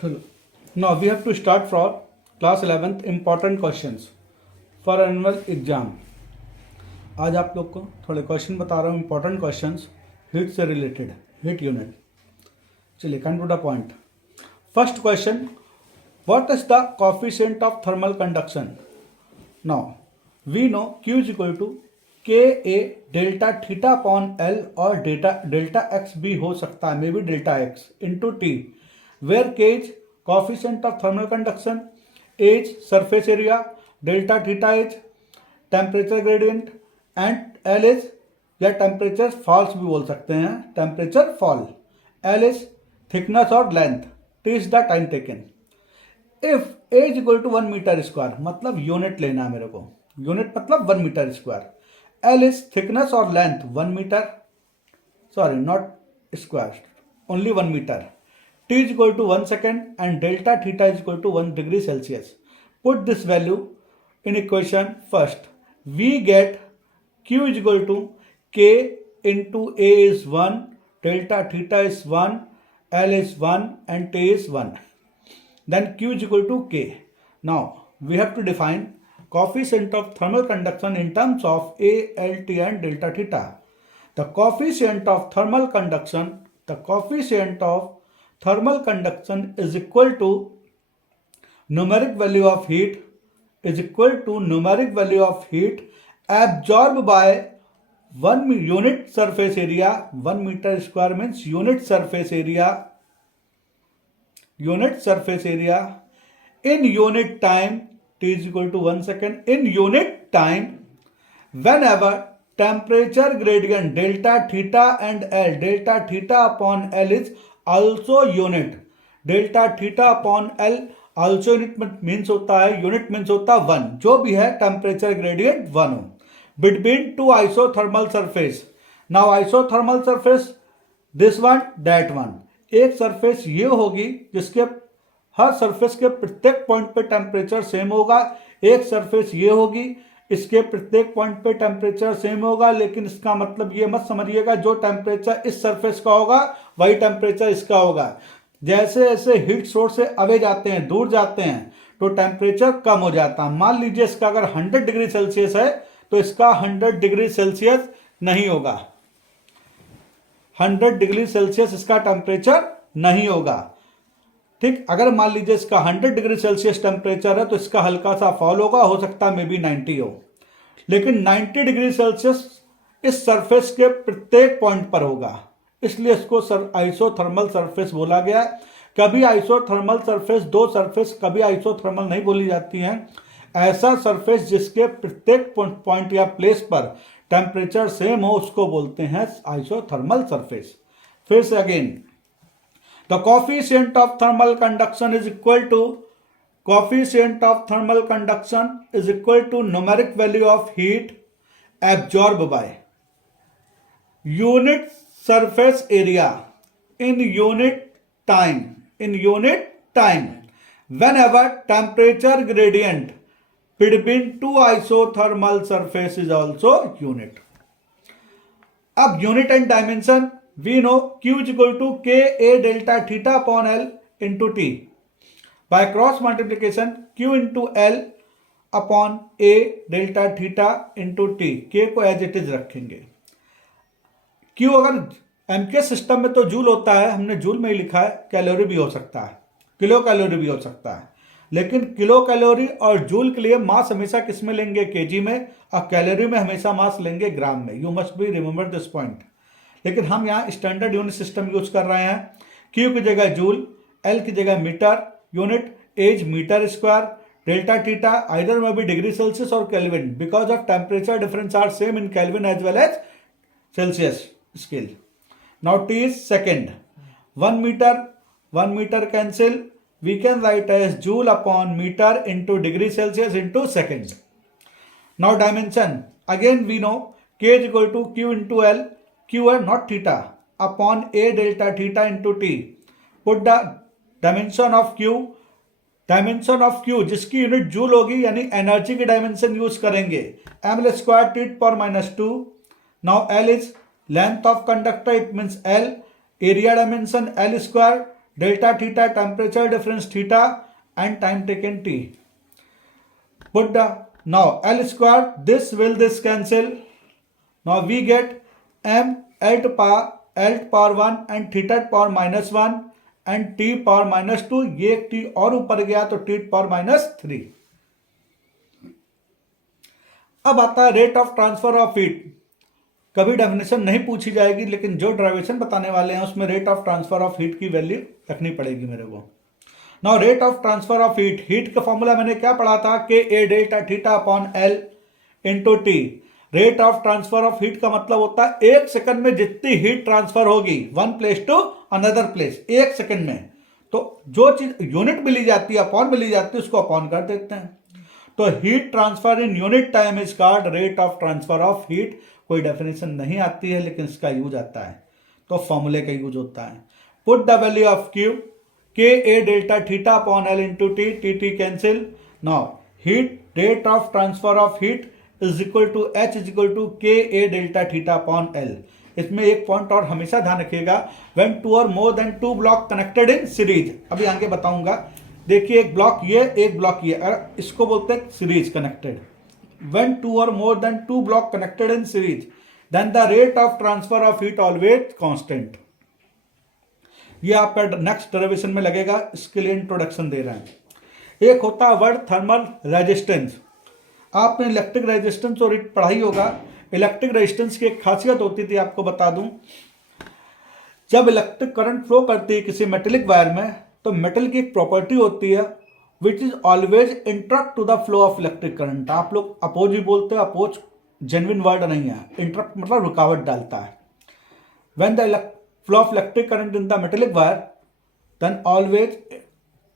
Hello. Now we have to start for class 11th important questions for annual exam. आज आप लोग को थोड़े क्वेश्चन बता रहा हूँ इंपॉर्टेंट क्वेश्चंस हीट से रिलेटेड हीट यूनिट. चलिए come to the point. First question, what is the coefficient of thermal conduction? Now we know Q is equal to K A delta theta upon L और delta x भी हो सकता है, maybe delta x into T, where K is coefficient of thermal conduction, A is surface area, delta theta is temperature gradient and L is या temperature falls भी बोल सकते हैं, temperature fall. L is thickness और length, T is the time taken. If A is equal to 1 metre square, मतलब unit लेना है मेरे को, यूनिट मतलब 1 metre square. L is thickness और length 1 metre, sorry not square, only 1 metre. T is equal to 1 second and delta theta is equal to 1 degree Celsius. Put this value in equation first. We get Q is equal to K into A is 1, delta theta is 1, L is 1 and T is 1. Then Q is equal to K. Now we have to define coefficient of thermal conduction in terms of A, L, T and delta theta. The coefficient of thermal conduction is equal to numeric value of heat absorbed by 1 unit surface area. 1 meter square means unit surface area in unit time. T is equal to 1 second in unit time whenever temperature gradient delta theta and L, delta theta upon L is also unit. Delta theta upon L also unit means होता है, unit means होता है 1, जो भी है temperature gradient 1 हो, between two isothermal surface. Now isothermal surface this one that one. एक surface ये होगी जिसके हर सरफेस के प्रत्येक पॉइंट पे टेम्परेचर सेम होगा. एक सरफेस ये होगी, इसके प्रत्येक पॉइंट पे टेम्परेचर सेम होगा, लेकिन इसका मतलब ये मत समझिएगा जो टेम्परेचर इस सरफेस का होगा वही टेम्परेचर इसका होगा. जैसे जैसे हीट सोर्स से अवे जाते हैं, दूर जाते हैं, तो टेम्परेचर कम हो जाता है. मान लीजिए इसका अगर 100 डिग्री सेल्सियस है तो इसका 100 डिग्री सेल्सियस नहीं होगा, 100 डिग्री सेल्सियस इसका टेम्परेचर नहीं होगा. ठीक, अगर मान लीजिए इसका 100 डिग्री सेल्सियस टेम्परेचर है तो इसका हल्का सा फॉल होगा, हो सकता है मे बी 90 हो, लेकिन 90 डिग्री सेल्सियस इस सरफेस के प्रत्येक पॉइंट पर होगा, इसलिए इसको आइसोथर्मल सरफेस बोला गया. कभी आइसोथर्मल सरफेस, दो सरफेस कभी आइसोथर्मल नहीं बोली जाती हैं. ऐसा सरफेस जिसके प्रत्येक पॉइंट या प्लेस पर टेम्परेचर सेम हो उसको बोलते हैं आइसोथर्मल सरफेस. फिर से again, the coefficient of thermal conduction is equal to numeric value of heat absorbed by unit surface area in unit time whenever temperature gradient between two isothermal surface is also unit. अब unit and dimension we know Q is equal to K A delta theta upon L into T. By cross multiplication Q into L upon A delta theta into T. K को as it is रखेंगे. Q अगर MK system में तो joule होता है, हमने joule में ही लिखा है. कैलोरी भी हो सकता है, किलो कैलोरी भी हो सकता है, लेकिन किलो कैलोरी और जूल के लिए मास हमेशा किस में लेंगे? केजी में, और कैलोरी में हमेशा मास लेंगे ग्राम में. You must be remember this point. लेकिन हम यहाँ स्टैंडर्ड यूनिट सिस्टम यूज कर रहे हैं. Q की जगह जूल, L की जगह metre, unit as metre square, delta theta either में भी डिग्री सेल्सियस और kelvin, because of temperature difference are same in kelvin as well as Celsius scale. Now T is second. 1 metre cancel, we can write as joule upon metre into degree Celsius into second. Now dimension, again we know K is equal to Q into L, Q है not theta, upon A delta theta into T. Put the dimension of Q जिसकी unit joule होगी, यानी energy की dimension use करेंगे, ml square T⁻². Now L is length of conductor, it means L. Area dimension L square, delta theta temperature difference theta and time taken t. Put the now L square, this cancel. Now we get m L to power 1 and theta to power -1 and t power -2. ये एक t और ऊपर गया तो t power -3. अब आता है rate of transfer of heat. कभी डेफिनेशन नहीं पूछी जाएगी, लेकिन जो डेरिवेशन बताने वाले हैं उसमें rate of transfer of heat की वैल्यू रखनी पड़ेगी मेरे को. Now rate of transfer of heat का फॉर्मूला मैंने क्या पढ़ा था, K A delta theta upon L into t. Rate of transfer of heat का मतलब होता है एक सेकंड में जितनी हीट ट्रांसफर होगी one place to another place, एक सेकंड में. तो जो चीज यूनिट मिली जाती है, अपॉन मिली जाती है, उसको अपॉन कर देते हैं. तो heat transfer in unit time is called rate of transfer of heat. कोई डेफिनेशन नहीं आती है, लेकिन इसका यूज आता है, तो फॉर्मूले का यूज होता है. Put the value of Q, K A delta theta upon L into t, t t cancel. Now heat rate of transfer of heat is equal to H is equal to K A delta theta upon L. इसमें एक point और हमेशा ध्यान रखिएगा, when two और more than two block connected in series. अभी आगे बताऊंगा. देखिए एक ब्लॉक ये, एक ब्लॉक ये, इसको बोलते हैं सीरीज कनेक्टेड. व्हेन टू और more than two block connected in series, then the rate of transfer of heat always constant. ये आपका नेक्स्ट डेरिवेशन में लगेगा, इसके लिए इंट्रोडक्शन दे रहे हैं. एक होता है वर्ड थर्मल रेजिस्टेंस. आपने इलेक्ट्रिक रेजिस्टेंस और पढ़ाई होगा. इलेक्ट्रिक रेजिस्टेंस की एक खासियत होती थी, आपको बता दूं, जब इलेक्ट्रिक करंट फ्लो करती है किसी मेटेलिक वायर में, तो मेटल की एक प्रॉपर्टी होती है which is always interrupt to the flow of electric current. आप लोग अपोज भी बोलते हैं, अपोज जेन्युइन वर्ड नहीं है. इंटरप्ट मतलब रुकावट डालता है. When the flow of electric current in the metallic wire, then always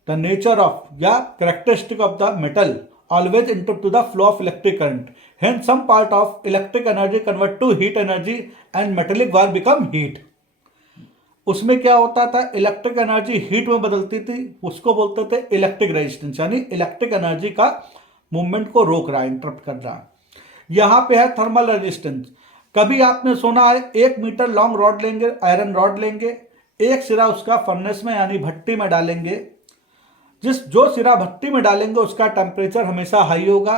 the nature of या characteristic of the metal always interrupt to the flow of electric current. Hence some part of electric energy convert to heat energy and metallic wire become heat. उसमें क्या होता था, electric energy heat में बदलती थी, उसको बोलते थे इलेक्ट्रिक रेजिस्टेंस, यानी इलेक्ट्रिक एनर्जी का मूवमेंट को रोक रहा है, इंटरप्ट कर रहा है. यहां पे है थर्मल रेजिस्टेंस. कभी आपने सुना है 1 मीटर लॉन्ग रॉड लेंगे, आयरन रॉड लेंगे, एक सिरा उसका फर्नेस में यानी भट्टी में डालेंगे. जो सिरा भट्टी में डालेंगे उसका टेम्परेचर हमेशा हाई होगा,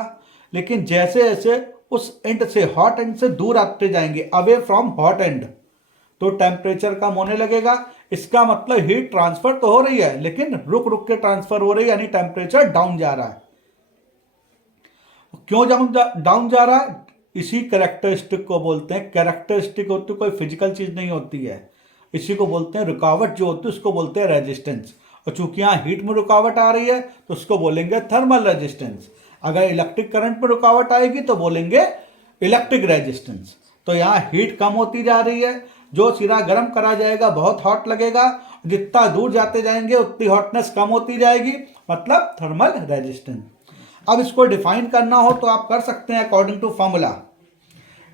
लेकिन जैसे जैसे उस एंड से, हॉट एंड से दूर आते जाएंगे, अवे फ्रॉम हॉट एंड, तो टेम्परेचर कम होने लगेगा. इसका मतलब हीट ट्रांसफर तो हो रही है, लेकिन रुक रुक के ट्रांसफर हो रही है, यानी टेम्परेचर डाउन जा रहा है. क्यों डाउन जा रहा है? इसी कैरेक्टरिस्टिक को बोलते हैं. कैरेक्टरिस्टिक होती कोई फिजिकल चीज नहीं होती है, इसी को बोलते हैं रुकावट. जो होती है उसको बोलते हैं रेजिस्टेंस. और चूंकि यहाँ हीट में रुकावट आ रही है तो उसको बोलेंगे थर्मल रेजिस्टेंस. अगर इलेक्ट्रिक करंट में रुकावट आएगी तो बोलेंगे इलेक्ट्रिक रेजिस्टेंस. तो यहाँ हीट कम होती जा रही है, जो सिरा गर्म करा जाएगा बहुत हॉट लगेगा, जितना दूर जाते जाएंगे उतनी हॉटनेस कम होती जाएगी, मतलब थर्मल रेजिस्टेंस. अब इसको डिफाइन करना हो तो आप कर सकते हैं according to formula.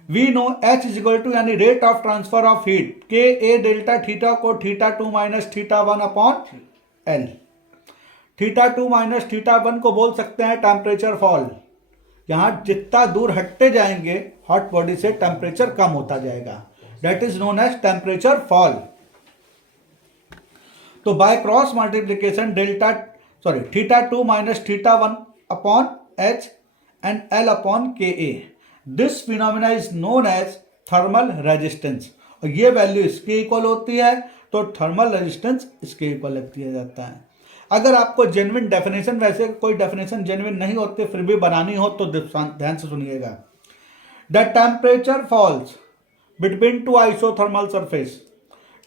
We know H is equal to यानी rate of transfer of heat, K A delta theta को theta 2 minus theta 1 upon L. Theta 2 minus theta 1 को बोल सकते हैं टेम्परेचर फॉल. यहां जितना दूर हटते जाएंगे हॉट बॉडी से टेम्परेचर कम होता जाएगा, that is known as temperature fall. तो by cross multiplication theta 2 minus theta 1 upon H and L upon K A, this phenomena is known as thermal resistance. और ये वैल्यू इसके इक्वल होती है, तो थर्मल रेजिस्टेंस इसके इक्वल दिया जाता है. अगर आपको जेन्युइन डेफिनेशन, वैसे कोई डेफिनेशन जेन्युइन नहीं होती, फिर भी बनानी हो तो ध्यान से सुनिएगा. The temperature falls between two isothermal surface,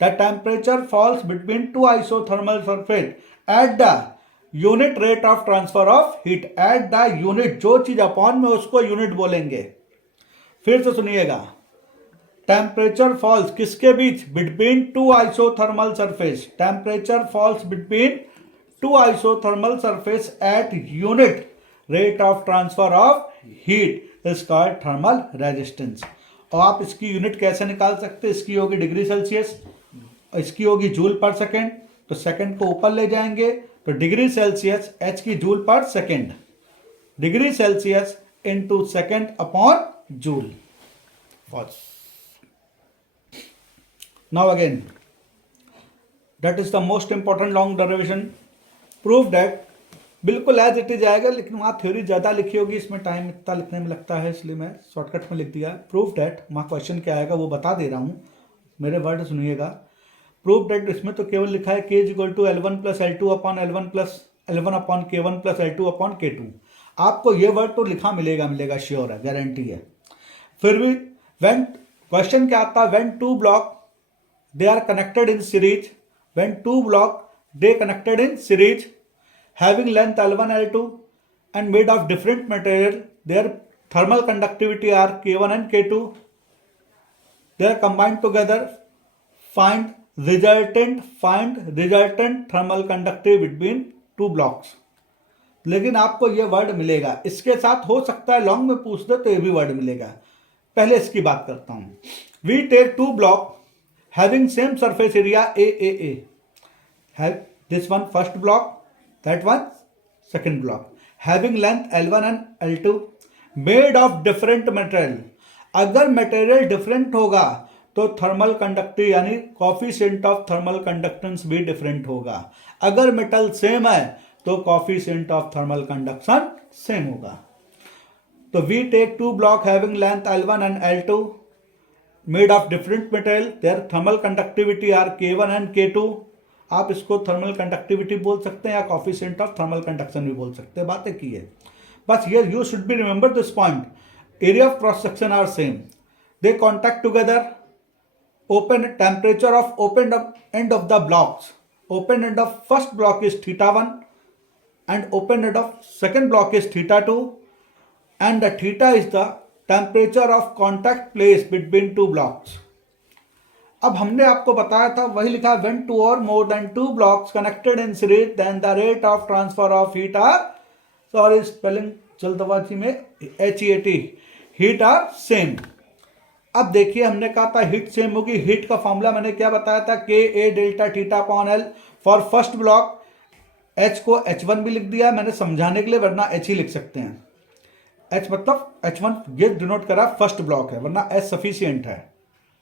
the temperature falls between two isothermal surface at the unit rate of transfer of heat. At the unit, जो चीज अपॉन में उसको यूनिट बोलेंगे. फिर से सुनिएगा, टेम्परेचर फॉल्स किसके बीच, between two isothermal surface. Temperature falls between two isothermal surface at unit rate of transfer of heat is called thermal resistance. और आप इसकी यूनिट कैसे निकाल सकते हैं, इसकी होगी डिग्री सेल्सियस, इसकी होगी जूल पर सेकेंड. तो सेकेंड को ऊपर ले जाएंगे तो डिग्री सेल्सियस, एच की जूल पर second, degree Celsius into second upon joule. Now again, that is the most important long derivation. Prove that, बिल्कुल एज इट इज आएगा, लेकिन वहाँ थ्योरी ज़्यादा लिखी होगी, इसमें टाइम इतना लिखने में लगता है, इसलिए मैं शॉर्टकट में लिख दिया। प्रूव दैट, वहाँ क्वेश्चन क्या आएगा वो बता दे रहा हूँ, मेरे वर्ड सुनिएगा। प्रूव दैट, इसमें तो केवल लिखा है k equal to L1 plus L2 upon L1 upon K1 plus L2 upon K2। आपको ये वर्ड तो लिखा मिलेगा, श्योर है, गारंटी है। फिर भी व्हेन क्वेश्चन क्या आता है, when two block they are connected in series, when two block they connected in series having length L1 L2 and made of different material, their thermal conductivity are K1 and K2, they are combined together, find resultant thermal conductivity between two blocks। लेकिन आपको ये word मिलेगा, इसके साथ हो सकता है long में पूछ दे तो ये भी वर्ड मिलेगा। पहले इसकी बात करता हूं। We take two block having same surface area A, this one first block, that one second block, having length L1 and L2, made of different material। अगर मटेरियल डिफरेंट होगा तो थर्मल कंडक्टिव यानी कॉफिशिएंट ऑफ थर्मल कंडक्टेंस भी different होगा। अगर metal same है तो coefficient of thermal conduction same होगा। तो we take two block having length L1 and L2 made of different material, their thermal conductivity are K1 and K2। आप इसको thermal conductivity बोल सकते हैं या कॉफिशिएंट ऑफ थर्मल कंडक्शन भी बोल सकते हैं, बातें की है। बस ये you should be remember this point, area of cross section are same, they contact together, open temperature of open end of the blocks, open end of first block is θ1 and open end of second block is θ2 and the theta is the temperature of contact place between two blocks। अब हमने आपको बताया था, वही लिखा, when two or more than two blocks connected in series then the rate of transfer of heat are, sorry spelling जल्दबाजी में HEAT, heat are same। अब देखिए हमने कहा था हीट सेम होगी, हीट का फॉर्मूला मैंने क्या बताया था, K A delta theta upon L for first block. H को H1 भी लिख दिया मैंने समझाने के लिए, वरना H ही लिख सकते हैं। H मतलब H1 ये डिनोट करा फर्स्ट ब्लॉक है, वरना H सफिशियंट है,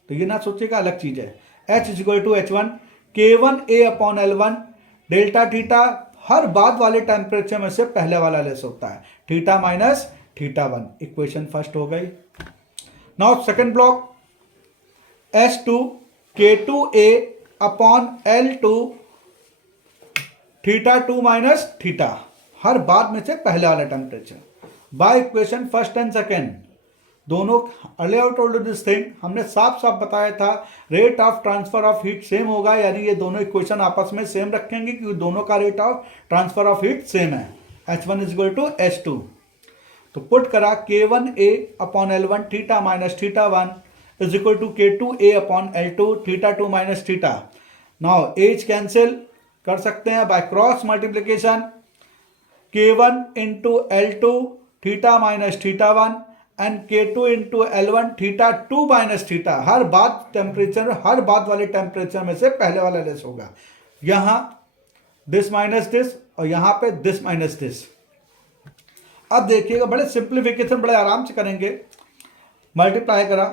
तो ये ना सोचिएगा अलग चीज है। H is equal to H1 K1A upon L1 delta theta, हर बाद वाले टेम्परेचर में से पहले वाला लेस होता है, थीटा माइनस θ1। इक्वेशन फर्स्ट हो गई। Now second block S2 K2A upon L2 θ2 minus theta, हर बाद में से पहले वाला temperature, by equation first and second दोनों। अर्लियर टोल्ड दिस थिंग, हमने साफ साफ बताया था rate of transfer of heat same होगा, यानी ये दोनों इक्वेशन आपस में सेम रखेंगे क्योंकि दोनों का rate of transfer of heat same है। H1 is equal to H2, तो पुट करा K1A upon L1 theta minus θ1 is equal to K2A upon L2 θ2 minus theta. Now as cancel कर सकते हैं by cross multiplication, K1 into L2 theta minus θ1 and K2 into L1 θ2 minus theta, हर बाद temperature, हर बाद वाले temperature में से पहले वाला लेस होगा। यहां दिस माइनस दिस और यहां पे दिस माइनस दिस। अब देखिएगा बड़े सिंप्लीफिकेशन बड़े आराम से करेंगे। मल्टीप्लाई करा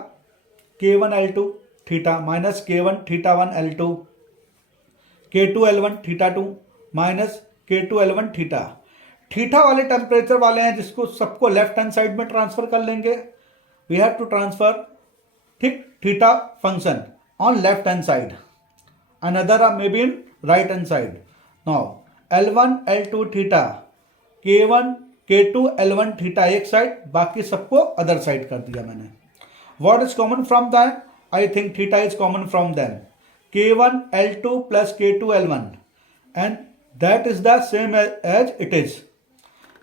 K1 L2 theta minus K1 θ1 L2, K2 L1 θ2 माइनस K2 L1 थीटा। थीटा वाले टेम्परेचर वाले हैं जिसको सबको लेफ्ट हैंड साइड में ट्रांसफर कर लेंगे। वी हैव टू ट्रांसफर ठीक theta function on left hand side, another may be in right hand side. Now L1 L2 theta, K1 K2 L1 theta एक साइड, बाकी सबको अदर साइड कर दिया मैंने। What is common from them? I think theta is common from them. K1 L2 plus K2 L1 and that is the same as it is.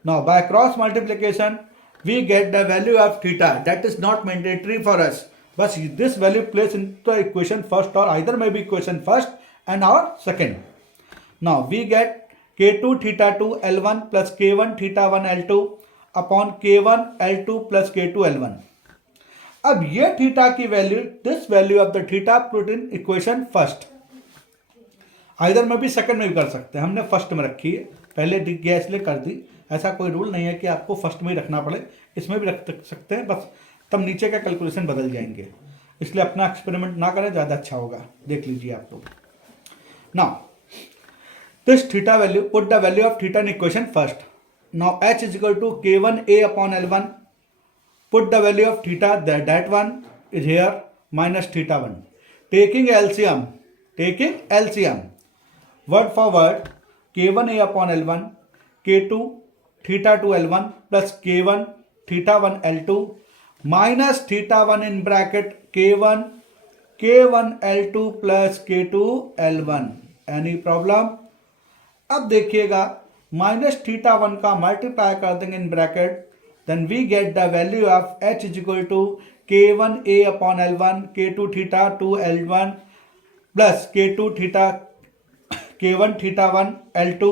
Now by cross multiplication we get the value of theta, that is not mandatory for us, but this value placed into the equation first or either may be equation first and or second. Now we get K2 θ2 L1 plus K1 θ1 L2 upon K1 L2 plus K2 L1। अब ये theta की value, this value of the theta put in equation first, either में भी second में भी कर सकते हैं, हमने फर्स्ट में रखी है, पहले दिख गया इसलिए कर दी। ऐसा कोई रूल नहीं है कि आपको फर्स्ट में ही रखना पड़े, इसमें भी रख सकते हैं, बस तब नीचे का कैलकुलेशन बदल जाएंगे, इसलिए अपना एक्सपेरिमेंट ना करें, ज़्यादा अच्छा होगा। देख लीजिए आप लोग। Now, this theta value, put the value of theta in equation first. Now, h is equal to k1a upon L1. Put the value of theta, that one is here, minus theta 1. Taking LCM, word for word, k1a upon L1, k2 theta 2 L1 plus k1 theta 1 L2 minus theta 1 in bracket k1 L2 plus k2 L1. Any problem? अब देखिएगा minus theta 1 का multiply कर देंगे in bracket, then we get the value of h is equal to k1a upon L1 k2 theta 2 L1 plus k1 theta 1 L2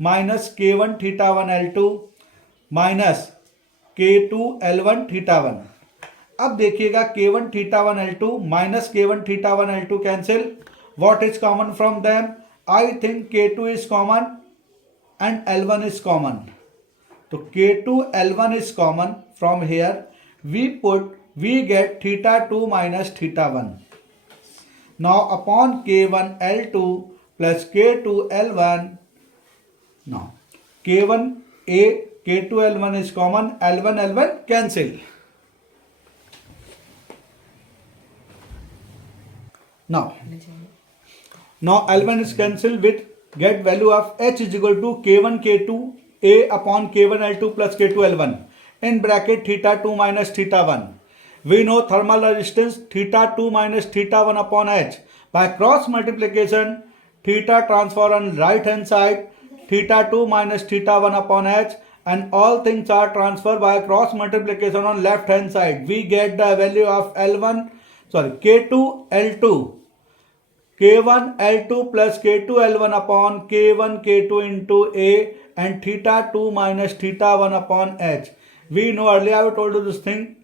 minus k1 theta 1 L2 minus k2 L1 theta 1. अब देखिएगा k1 theta 1 L2 minus k1 theta 1 L2 cancel. What is common from them? I think K2 is common and L1 is common. So K2 L1 is common from here. We get theta 2 minus theta 1. Now upon K1 L2 plus K2 L1. Now K1 A K2 L1 is common. L1 cancel. Now L1 is cancelled with get value of h is equal to k1 k2 a upon k1 L2 plus k2 L1 in bracket theta 2 minus theta 1. We know thermal resistance theta 2 minus theta 1 upon h. By cross multiplication, theta transfer on right hand side, theta 2 minus theta 1 upon h, and all things are transferred by cross multiplication on left hand side. We get the value of K2 L2. K1 L2 plus K2 L1 upon K1 K2 into A and theta 2 minus theta 1 upon H. We know earlier I told you this thing.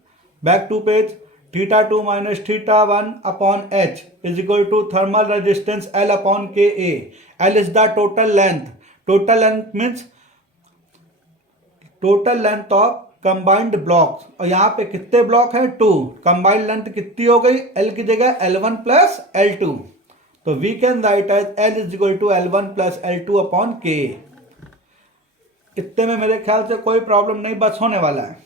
Back to page. Theta 2 minus theta 1 upon H is equal to thermal resistance L upon Ka. L is the total length. Total length means total length of combined blocks. और यहाँ पे कितने block हैं? 2. Combined length कितनी हो गई? L की जगह L1 plus L2. तो we can write as L is equal to L1 plus L2 upon K. इतने में मेरे ख्याल से कोई प्रॉब्लम नहीं बस होने वाला है.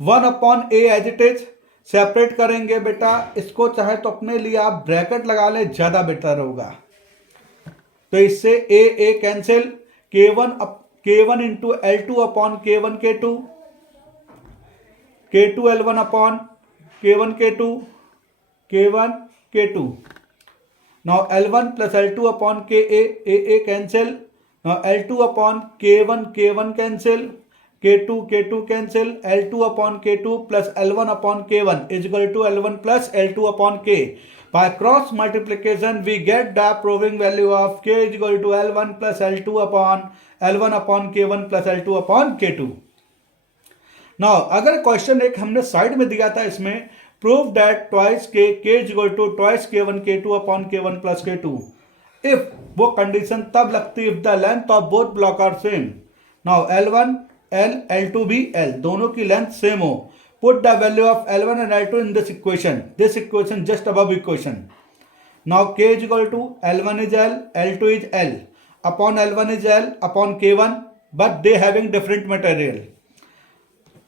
1 upon A as it is separate करेंगे बेटा. इसको चाहे तो अपने लिए आप ब्रैकेट लगा ले, ज्यादा बेटर होगा. तो इससे A cancel. K1 into L2 upon K1 K2 K2 L1 upon K1 K2. Now L1 plus L2 upon Ka cancel. Now L2 upon K1 cancel. K2 cancel. L2 upon K2 plus L1 upon K1 is equal to L1 plus L2 upon K. By cross multiplication we get the proving value of K is equal to L1 plus L2 upon L1 upon K1 plus L2 upon K2. Now अगर question एक हमने side में दिया था इसमें prove that twice k is equal to twice k1 k2 upon k1 plus k2. If वो condition तब लगती if the length of both block are same. Now L1 L L2 भी L दोनों की लेंथ सेम हो. Put the value of L1 and L2 in this equation. This equation just above equation. Now k is equal to L1 is L, L2 is L upon L1 is L upon K1, but they having different material.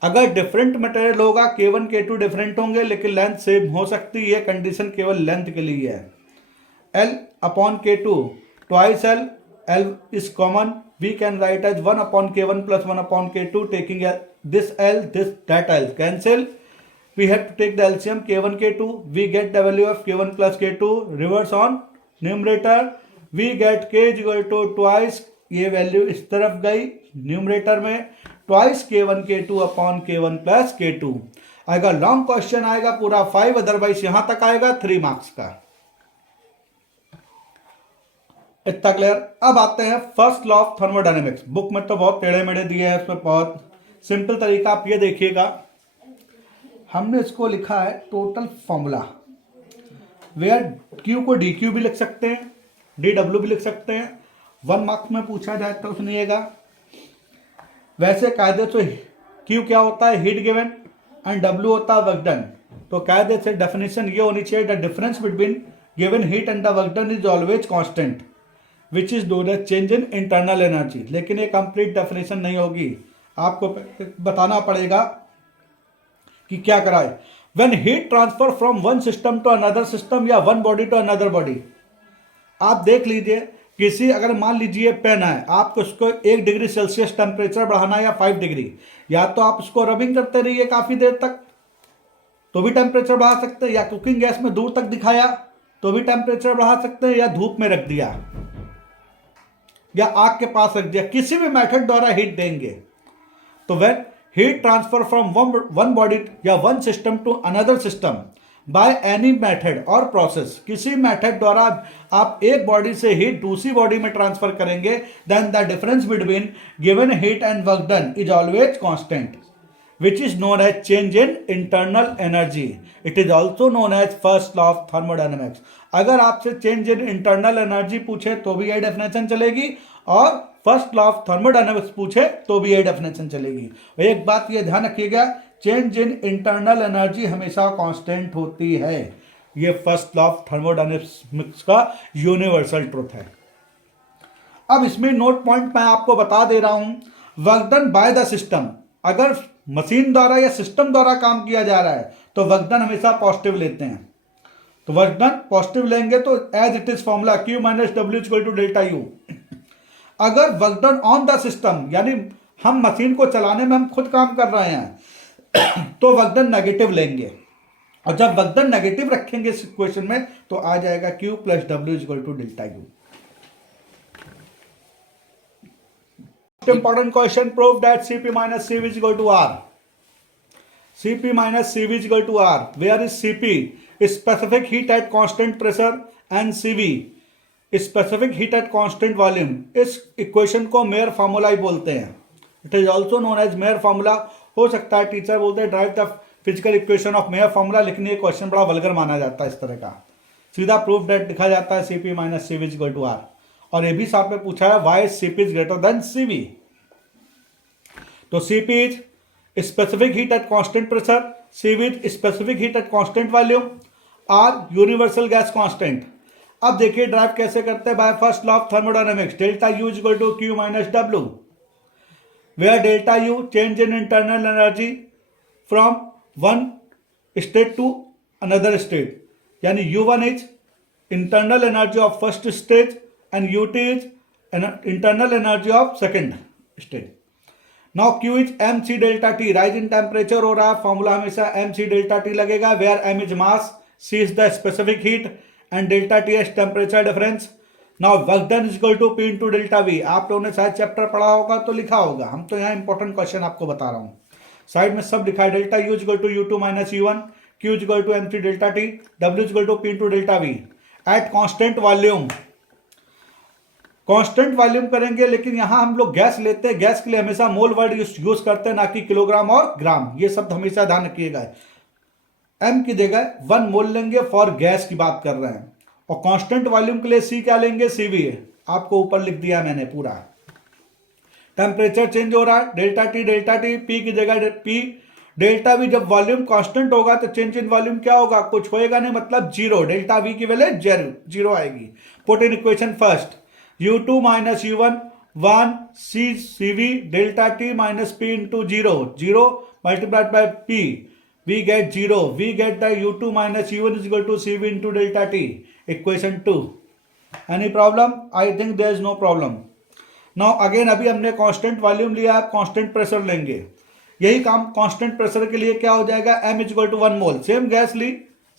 अगर different material होगा K1 K2 different होंगे लेकिन length same हो सकती है. Condition केवल length के लिए है. L upon K2 twice L is common. We can write as 1 upon K1 plus 1 upon K2 taking this L that L cancel. We have to take the LCM K1 K2. We get the value of K1 plus K2 reverse on numerator. We get K is equal to twice. ये वैल्यू इस तरफ गई numerator में. Twice K1 K2 upon K1 plus K2 आएगा. Long question आएगा पूरा 5, otherwise यहां तक आएगा 3 मार्क्स का. इतना क्लियर. अब आते हैं first law of thermodynamics. Book में तो बहुत टेढ़े मेढ़े दिए हैं, इसमें बहुत सिंपल तरीका. आप ये देखिएगा, हमने इसको लिखा है टोटल फॉर्मूला, वेयर क्यू को डी क्यू भी लिख सकते हैं, डी डब्ल्यू भी लिख सकते हैं. 1 मार्क्स में पूछा जाए तो सुनिएगा. वैसे कायदे से क्यू क्या होता है? हीट गिवन, एंड डब्ल्यू होता है वर्क डन. तो कायदे से डेफिनेशन ये होनी चाहिए, the difference between given heat and the work done is always constant. Which is known as change in internal energy. लेकिन ये कंप्लीट डेफिनेशन नहीं होगी, आपको बताना पड़ेगा कि क्या करा है। When heat transfer from one system to another system या one body to another body, आप देख लीजिए किसी, अगर मान लीजिए पेन है, आपको उसको 1 डिग्री सेल्सियस टेम्परेचर बढ़ाना है या 5 डिग्री, या तो आप उसको रबिंग करते रहिए काफी देर तक तो भी टेम्परेचर बढ़ा सकते हैं, या कुकिंग गैस में दूर तक दिखाया तो भी टेम्परेचर बढ़ा सकते हैं, या धूप में रख दिया या आग के पास रख दिया, किसी भी मेथड द्वारा हीट देंगे। तो when heat transfer from one body या one system to another system by any method और प्रोसेस, किसी मेथड द्वारा आप एक बॉडी से हीट दूसरी बॉडी में ट्रांसफर करेंगे, then the difference between given heat and work done is always constant, which is known as change in internal energy. It is also known as first law of thermodynamics. अगर आपसे change in internal energy पूछे तो भी ये definition चलेगी, और first law of thermodynamics पूछे तो भी ये डेफिनेशन चलेगी। एक बात ये ध्यान रखिएगा, चेंज इन इंटरनल एनर्जी हमेशा कांस्टेंट होती है। ये फर्स्ट लॉ ऑफ थर्मोडायनामिक्स का यूनिवर्सल ट्रुथ है। अब इसमें नोट पॉइंट मैं आपको बता दे रहा हूं, work done by the system, अगर मशीन द्वारा या सिस्टम द्वारा काम किया जा रहा है तो वर्क डन हमेशा पॉजिटिव लेते हैं। तो वर्क डन पॉजिटिव लेंगे तो as it is formula Q minus W equal to delta U. अगर work done on the system, यानी हम मशीन को चलाने में हम खुद काम कर रहे हैं तो वर्क डन नेगेटिव लेंगे, और जब वर्क डन नेगेटिव रखेंगे इस इक्वेशन में तो आ जाएगा Q plus W equal to delta U. Important question, prove that Cp minus Cv is equal to R. Cp minus Cv is equal to R. Where is Cp? Specific heat at constant pressure and Cv specific heat at constant volume. इस equation को Mayer formula ही बोलते हैं। It is also known as Mayer formula. हो सकता है teacher बोलते हैं derive the physical equation of Mayer formula, लेकिन ये क्वेश्चन बड़ा वल्गर माना जाता है इस तरह का। सीधा प्रूफ डेट लिखा जाता है Cp minus Cv is equal to R। और ये भी साथ में पूछा है why Cp is greater than Cv। तो Cp is specific heat at constant pressure, Cv is specific heat at constant volume, R universal gas constant. अब देखिए ड्राइव कैसे करते हैं, by first law of thermodynamics, delta U is equal to Q minus W, where delta U change in internal energy from one state to another state, यानी U1 is internal energy of first stage and UT is internal energy of second stage. Now Q is mc delta T, rise in temperature हो रहा है, formula हमेशा mc delta T लगेगा, where m is mass, c is the specific heat and delta T as temperature difference. Now work done is equal to P into delta V. आप लोगों ने शायद chapter पढ़ा होगा तो लिखा होगा, हम तो यहाँ इंपॉर्टेंट क्वेश्चन आपको बता रहा हूँ। साइड में सब लिखा है, delta U is equal to U2 minus U1, Q is equal to mc delta T, W is equal to P into delta V at constant volume. Constant volume करेंगे, लेकिन यहां हम लोग गैस लेते हैं, गैस के लिए हमेशा मोल वर्ड यूज करते हैं, ना कि किलोग्राम और ग्राम। ये शब्द हमेशा ध्यान रखिएगा। m की जगह 1 मोल लेंगे, फॉर गैस की बात कर रहे हैं। और कांस्टेंट वॉल्यूम के लिए C क्या लेंगे, Cv है, आपको ऊपर लिख दिया मैंने पूरा। टेम्परेचर चेंज हो रहा है, डेल्टा टी, P की जगह P, डेल्टा वी। जब वॉल्यूम कांस्टेंट होगा तो चेंज इन वॉल्यूम क्या होगा, कुछ होएगा नहीं, मतलब जीरो। डेल्टा वी की वैल्यू जीरो आएगी। Put in equation first, U2 minus U1 1 Cv delta T minus P into 0 multiplied by P, we get 0. We get the U2 minus U1 is equal to Cv into delta T. Equation 2. Any problem? I think there is no problem. Now again अभी हमने constant volume लिया, आप constant pressure लेंगे। यही काम constant pressure के लिए क्या हो जाएगा, m is equal to 1 mole. Same gas ली,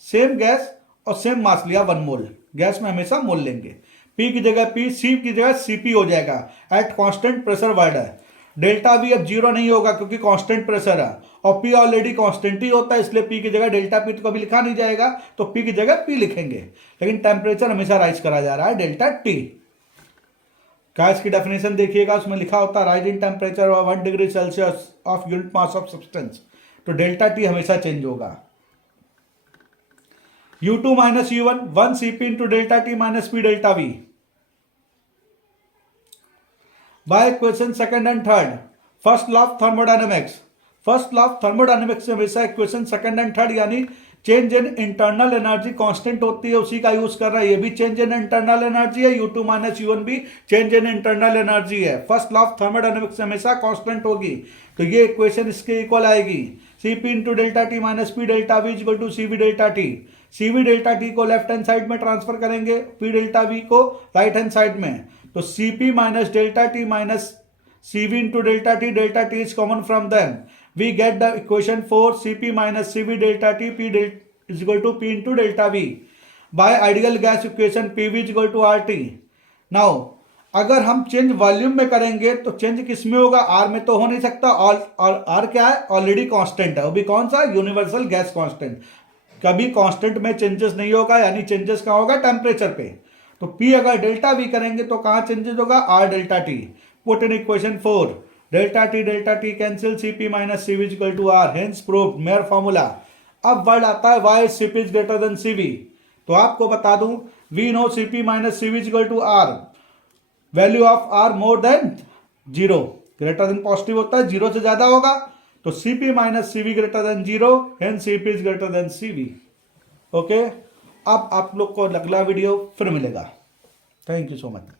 सेम गैस और सेम मास लिया 1 मोल। गैस में हमेशा मोल लेंगे। P की जगह P, C की जगह Cp हो जाएगा एट कांस्टेंट प्रेशर वर्ड है। डेल्टा V अब जीरो नहीं होगा क्योंकि कांस्टेंट प्रेशर है, और P ऑलरेडी कांस्टेंट ही होता है, इसलिए P की जगह डेल्टा P तो कभी लिखा नहीं जाएगा, तो P की जगह P लिखेंगे। लेकिन टेम्परेचर हमेशा राइज करा जा रहा है, डेल्टा T। गैस की डेफिनेशन देखिएगा, उसमें लिखा होता है rise in temperature of 1 degree Celsius of unit mass of substance, तो डेल्टा T हमेशा चेंज होगा। U2 minus U1 1 Cp into delta T minus P delta V। By question second and third, first law of thermodynamics. First law of thermodynamics से हमेशा equation second and third, यानी change in internal energy constant होती है, उसी का use कर रहा है। ये भी चेंज इन इंटरनल एनर्जी है, U2 माइनस U1 भी चेंज इन इंटरनल एनर्जी है। फर्स्ट लॉ ऑफ थर्मोडायनेमिक्स हमेशा कांस्टेंट होगी, तो ये इक्वेशन इसके इक्वल आएगी। Cp into delta T minus P delta V equal to C V delta T. C V delta T को left hand side में transfer करेंगे, पी डेल्टा वी को राइट हैंड साइड में, तो Cp minus delta T minus Cv into delta t is common from them. We get the equation for Cp minus Cv delta t is equal to P into delta V. By ideal gas equation PV is equal to RT. Now, अगर हम change volume में करेंगे तो change किस में होगा? Are में तो हो नहीं सकता, और आर क्या है? ऑलरेडी कांस्टेंट है। वो भी कौन सा? Universal gas constant. कभी कांस्टेंट में चेंजेस नहीं होगा, यानी चेंजेस कहाँ होगा? टेम्परेचर पे। तो पी अगर डेल्टा वी करेंगे तो कहाँ चेंजेस होगा? R delta T. Put in equation 4, delta t cancel, Cp minus Cv is equal to R, hence proved, mayor formula. अब वर्ड आता है why Cp is greater than Cv। तो आपको बता दूं, we know Cp minus Cv is equal to R, value of R more than 0, greater than positive होता है, 0 से ज्यादा होगा, तो Cp minus Cv greater than 0, hence Cp is greater than Cv। Okay, अब आप लोग को अगला वीडियो फिर मिलेगा। Thank you so much.